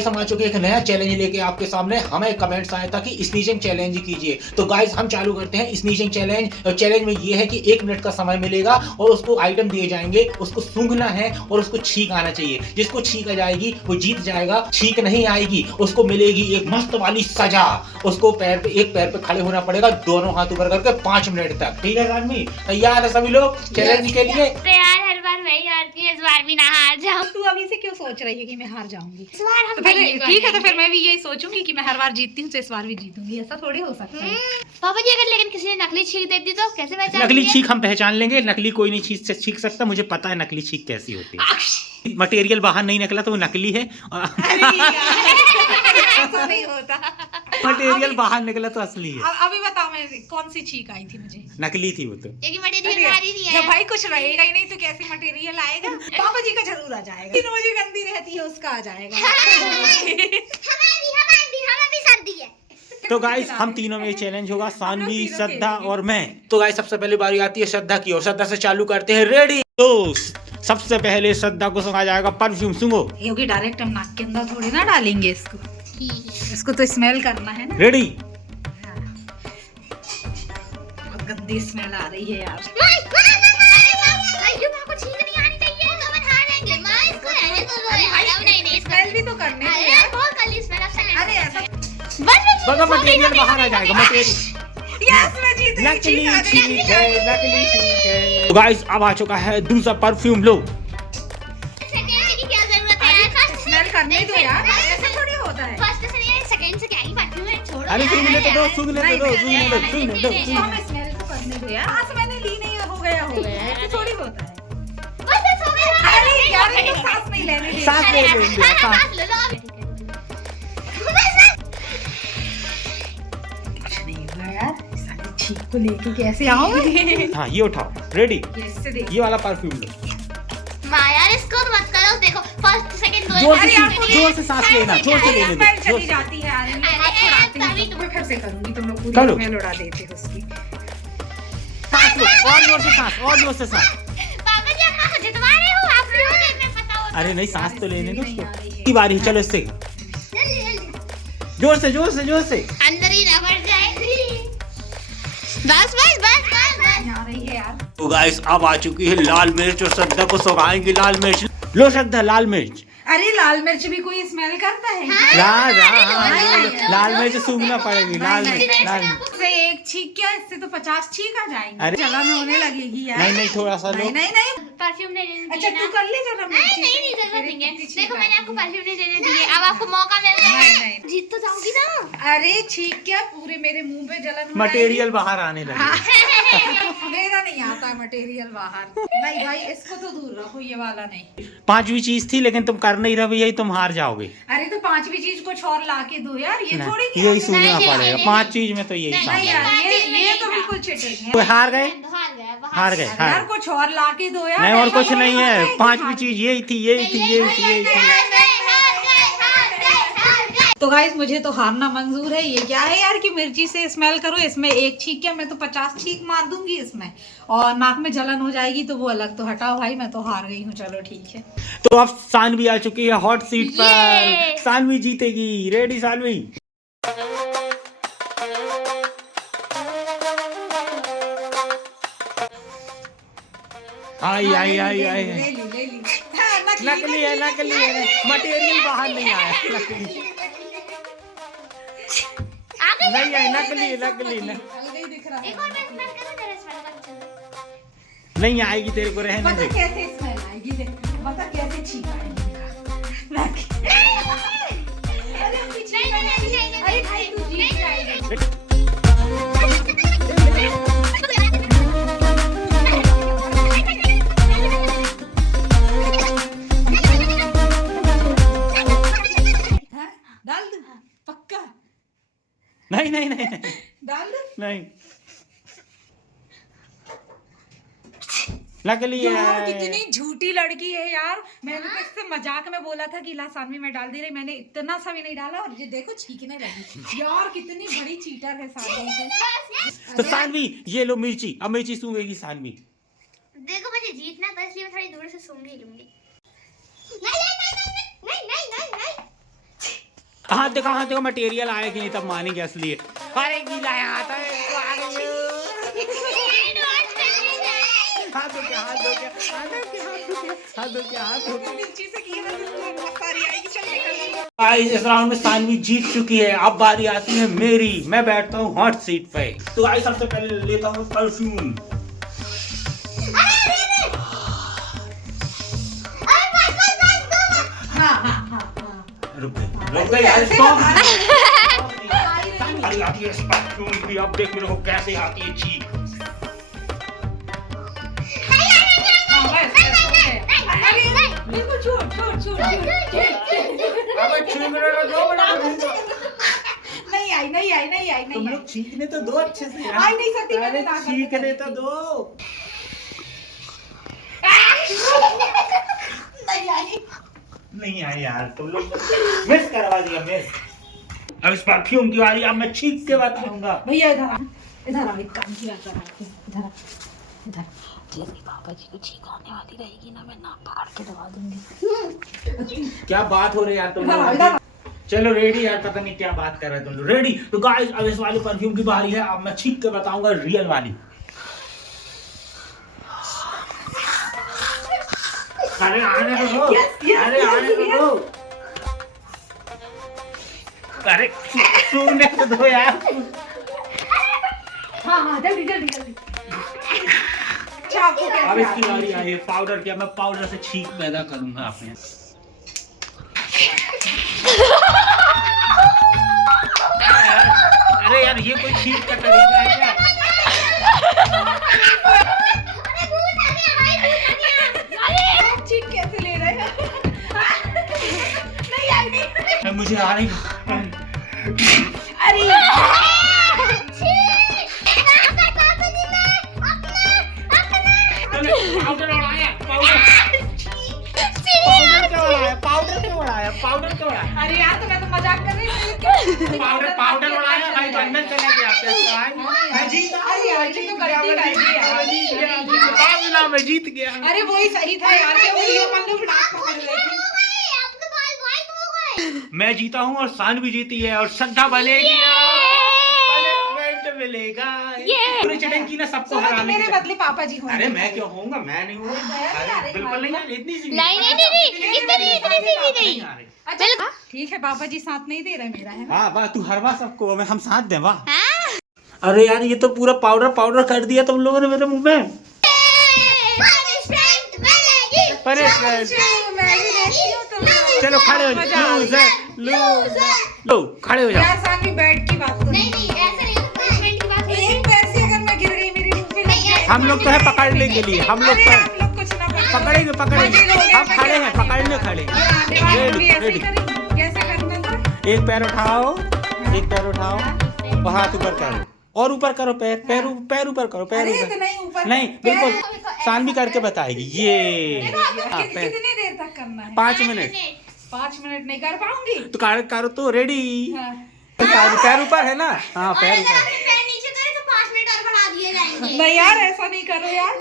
Guys हम आ चुके हैं एक नया चैलेंज लेके आपके सामने। हमें कमेंट्स आया था कि स्नीचिंग चैलेंज कीजिए, तो गाइस हम चालू करते हैं स्नीचिंग चैलेंज। चैलेंज में ये है कि 1 मिनट का समय मिलेगा और उसको आइटम दिए जाएंगे, उसको सूंघना है और उसको छींक आना चाहिए। जिसको छींक आ जाएगी वो जीत जाएगा, छींक नहीं आएगी उसको मिलेगी एक मस्त वाली सजा। उसको एक पैर पे खड़े होना पड़ेगा, दोनों हाथ ऊपर करके 5 मिनट तक। ठीक है आदमी, तैयार है सभी लोग चैलेंज के लिए? हर बार मैं ही हारती हूँ, इस बार भी ना हार जाऊँ। तू अभी से क्यों सोच रही है कि मैं हार जाऊंगी? इस बार हम तो फिर ठीक है, तो फिर मैं भी यही सोचूंगी कि मैं हर बार जीतती हूँ तो इस बार भी जीतूंगी। ऐसा थोड़ी हो सकता है। पापा जी अगर लेकिन किसी ने नकली छींक दे दी तो कैसे पहचान? नकली छींक हम पहचान लेंगे, नकली कोई नहीं छींक सकता। मुझे पता है नकली छींक कैसी होती है। मटेरियल बाहर नहीं निकला तो वो नकली है। ऐसा नहीं होता। मटेरियल बाहर निकला तो असली है। अभी बताओ मैं कौन सी छींक आई थी मुझे? नकली थी वो तो। क्योंकि मटेरियल बाहर ही नहीं जब है। भाई कुछ रहेगा ही नहीं तो कैसे मटेरियल आएगा? पापा जी का जरूर आ जाएगा। जिन मुझे गंदी रहती है उसका आ जाएगा। हमारी सर्दी है। तो गाइस हम तीनों में चैलेंज होगा, सानवी, श्रद्धा और मैं। तो गाइस सबसे पहले बारी आती है श्रद्धा की और श्रद्धा से चालू करते हैं। रेडी? तो सबसे पहले श्रद्धा को सुंघा जाएगा परफ्यूम। सुंघो। क्योंकि डायरेक्ट हम नाक के अंदर थोड़ी ना डालेंगे इसको। इसको तो स्मेल करना है ना। रेडी? बहुत गंदी स्मेल आ रही है यार। स्मेल भी तो करने दो यार। अरे ऐसा बगा मटेरियल बाहर आ जाएगा। मटेरियल यस मैं जीत गई। नकली छींक है, नकली छींक है। तो गाइस अब आ चुका है दूसरा परफ्यूम। लो। स्मेल करने दो यार, ऐसा थोड़ी होता है। अरे सूंघने तो दो, सूंघने तो दो, सूंघने दो, सूंघने दो। हमें स्मेल तो करने दो यार। आज मैंने ली नहीं है, हो गया ऐसा थोड़ी होता है। अरे यार ये तो सांस नहीं लेने दे। सांस ले लेंगे, सांस। कुछ नहीं होगा यार। सारी छींक को लेके कैसे आऊंगी? हाँ ये उठाओ। रेडी? कैसे देख? ये वाला परफ्यूम लो। यार इसको मत करो, देखो फर्स्ट सेकंड दो। जोर से सांस लेना, जोर से लेने दो। स्मेल चली जाती है आदमी को हाथ छुड़ाते हैं तो मैं फिर से करूंगी। तुम लोग पूरी करो। स्मेल उड़ा देते हो उसकी। सांस लो और जोर से सांस, और जोर से सांस। पापा जी आप मुझे जितवा रहे हो, आप लोगों को इतना पता होता है। अरे नहीं, सांस तो लेने दो नहीं आ उसको। रही है। की बारी है, चलो इससे जल्दी जल्दी जोर से, जोर से, जोर से। अंदर ही ना बढ़ जाए। बस बस बस बस बस। नहीं आ रही है यार। तो गाइस अब आ चुकी है लाल मिर्च और श्रद्धा को सुंघाएंगे लाल मिर्च। लो श्रद्धा, लाल मिर्च। अरे लाल मिर्च भी कोई स्मेल करता है? लाल मिर्च सूंघना पड़ेगी। लाल मिर्च, लाल मिर्च। से एक छींक क्या, इससे तो 50 छींक आ जाएंगे। अरे जलन होने लगेगी यार। नहीं नहीं, थोड़ा सा लो। नहीं नहीं नहीं। परफ्यूम नहीं देने अच्छा तू कर ले जरा। नहीं नहीं जरूरत नहीं है। देखो मैंने आपको परफ्यूम नहीं देने दिए, अब आपको मौका मिल रहा नहीं, है। नहीं। जीत तो जाऊंगी ना। अरे छींक क्या, पूरे मेरे मुंह पे जलन हो मटेरियल बाहर आने लगे। जाएगी। मेरा नहीं आता मटेरियल बाहर। नहीं भाई इसको तो दूर रखो, ये वाला नहीं। 5वीं चीज थी लेकिन तुम कर नहीं रहे, यही तुम हार जाओगे। अरे तो 5वीं चीज कुछ और ला के दो यार, ये थोड़ी नहीं, यही सूंघना नहीं, पड़ेगा। नहीं, 5 चीज में तो यही नहीं, शामिल है। यार ये तो बिल्कुल चिटिंग तो है। हार गए, हार गया हार गए, यार हार। कुछ और ला के दो यार। नहीं और कुछ ऐसा नहीं थोड़ी है। होता कि 5वीं चीज यही थी, यही थी, यही थी, यही थी। तो गाइस मुझे तो हारना मंजूर है। ये क्या है यार कि मिर्ची से स्मेल करो, इसमें एक छींक क्या, मैं तो 50 छींक मार दूंगी इसमें, और नाक में जलन हो जाएगी तो वो अलग। तो हटाओ भाई, मैं तो हार गई हूँ। चलो ठीक है। तो अब सानवी आ चुकी है हॉट सीट पर। सानवी जीतेगी। रेडी सानवी? आई आई आई आई। ले ली। हाँ, नकली है, नकली है। मटेरियल बाहर नहीं आया। नकली नहीं है, नकली है, नकली है। अलग ही दिख रहा है। एक और मैं स्मेल करूं, तेरा स्मेल पता चले। नहीं आएगी तेरे को, रहने पता दे। कैसे स्मेल आएगी, देख पता कैसे छींक आएगी। अरे भाई तू जीत जाएगी। हाँ, डाल दो पक्का। नहीं नहीं नहीं नहीं, डाल दो नहीं। नकली यार। है। कितनी झूठी लड़की है यार। मैंने तो इससे मजाक में बोला था कि ला सानवी में डाल दे रही, मैंने इतना सा भी नहीं डाला और ये देखो छींकने लगी। यार कितनी बड़ी चीटर है सानवी। तो सानवी ये लो मिर्ची, अब मिर्ची सूंघेगी सानवी। देखो मुझे जीतना था इसलिए मैं थोड़ी दूर से सूंघ ही लूंगी। नहीं नहीं नहीं नहीं नहीं नहीं नहीं। हाथ देखो मटेरियल आया कि नहीं, तब मानेंगे असली है। अरे गीला है हाथ, इस राउंड में सानवी जीत चुकी है। अब बारी आती है मेरी, मैं बैठता हूँ हॉट सीट पे। तो गाइस सबसे पहले लेता हूँ परफ्यूम। रुक गई यार, आती है परफ्यूम भी। अब देख मेरे को कैसे आती है चीख। नहीं आई तुम लोग चीखने तो दो अच्छे से यार। आई नहीं सकती, मैंने ना कर चीखने तो दो। नहीं आई यार, तुम लोग मिस करवा दिया मिस। अब इस परफ्यूम की बारी, अब मैं चीख के बताऊंगा। भैया इधर आओ, एक काम की बात करा। इधर जैसे पापा जी को छींक आने वाली रहेगी ना, मैं नाक पकड़ के दबा दूंगी। क्या बात हो रही है यार तुम लोग। चलो रेडी यार, पता नहीं क्या बात कर रहे हैं तुम लोग। रेडी? तो गाइस अब इस वाली परफ्यूम की बारी है। अब मैं छींक के बताऊंगा रियल वाली। अरे आने तो दो, अरे आने तो दो, अरे सुनने तो दो यार। हाँ जल्दी। अब इसकी बारी आई है पाउडर की। मैं पाउडर से छींक पैदा करूंगा आपने। अरे यार ये कोई छींक का तरीका है क्या? छींक कैसे ले रहे हैं? नहीं आई। मुझे आ रही। अरे पाउडर उड़ाया, पाउडर क्यों उड़ाया? अरे यार, तो मैं तो मजाक कर रही थी। पाउडर उड़ाया भाई, तो अंदर चला गया। मैं जीता। अरे यार, ये तो गलती कर दी यार। मैं जीत गया। अरे वही सही था यार, कि वो ये मन लोग नाक पकड़ रहे थे। मैं जीता हूँ और सानवी जीती है, और श्रद्धा बनेगी, पनिशमेंट मिलेगा। पूरी चटंकी ना सबको हराने मेरे की। बदले पापा जी होंगे। अरे मैं क्यों होऊंगा, मैं नहीं हूँ। बिल्कुल नहीं यार, इतनी सी नहीं इतनी नहीं। अच्छा ठीक है, पापा जी साथ नहीं दे रहे मेरा, है ना? वाह वाह, तू हरवा सबको, हम साथ दें। वाह अरे यार, ये तो पूरा पाउडर कर दिया तुम लोगों ने मेरे मुंह में। चलो खड़े हो जाओ, लो खड़े हो जाओ। यार सानवी बैठ की बात तो नहीं ऐसा नहीं, punishment की बात नहीं। एक पैर से अगर मैं गिर गई, मेरी मुंह पे लग जाए। हम लोग तो है पकड़ने के लिए, हम लोग तो अरे है आप लोग कुछ ना पकड़ेंगे। हम खड़े हैं, पकड़ने खड़े। रेडी। कैसे करना था? एक पैर उठाओ, और हाथ ऊपर करो, और ऊपर करो, पैर ऊपर करो, पैर अरे ऊपर। नहीं ऊपर नहीं बिल्कुल, सानवी करके बताएगी ये। कितनी देर तक करना है? 5 मिनट। 5 मिनट नहीं कर पाऊंगी। तो करो तो रेडी। हाँ। पैर ऊपर है ना? हाँ पैर अगर ऊपर। आपने पैर नीचे करे तो 5 मिनट और बढ़ा दिए जाएंगे। नहीं यार, ऐसा नहीं करो यार।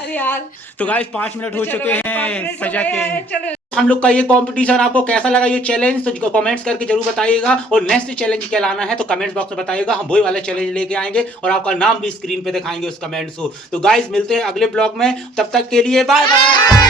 अरे यार, तो गाइस 5 मिनट हो चुके हैं सजा के। चलो हम लोग का ये कंपटीशन आपको कैसा लगा, ये चैलेंज, तो कमेंट्स करके जरूर बताइएगा। और नेक्स्ट चैलेंज क्या लाना है तो कमेंट्स बॉक्स में बताइएगा, हम वही वाला चैलेंज लेके आएंगे और आपका नाम भी स्क्रीन पे दिखाएंगे उस कमेंट्स को। तो गाइस मिलते हैं अगले ब्लॉग में, तब तक के लिए बाय बाय।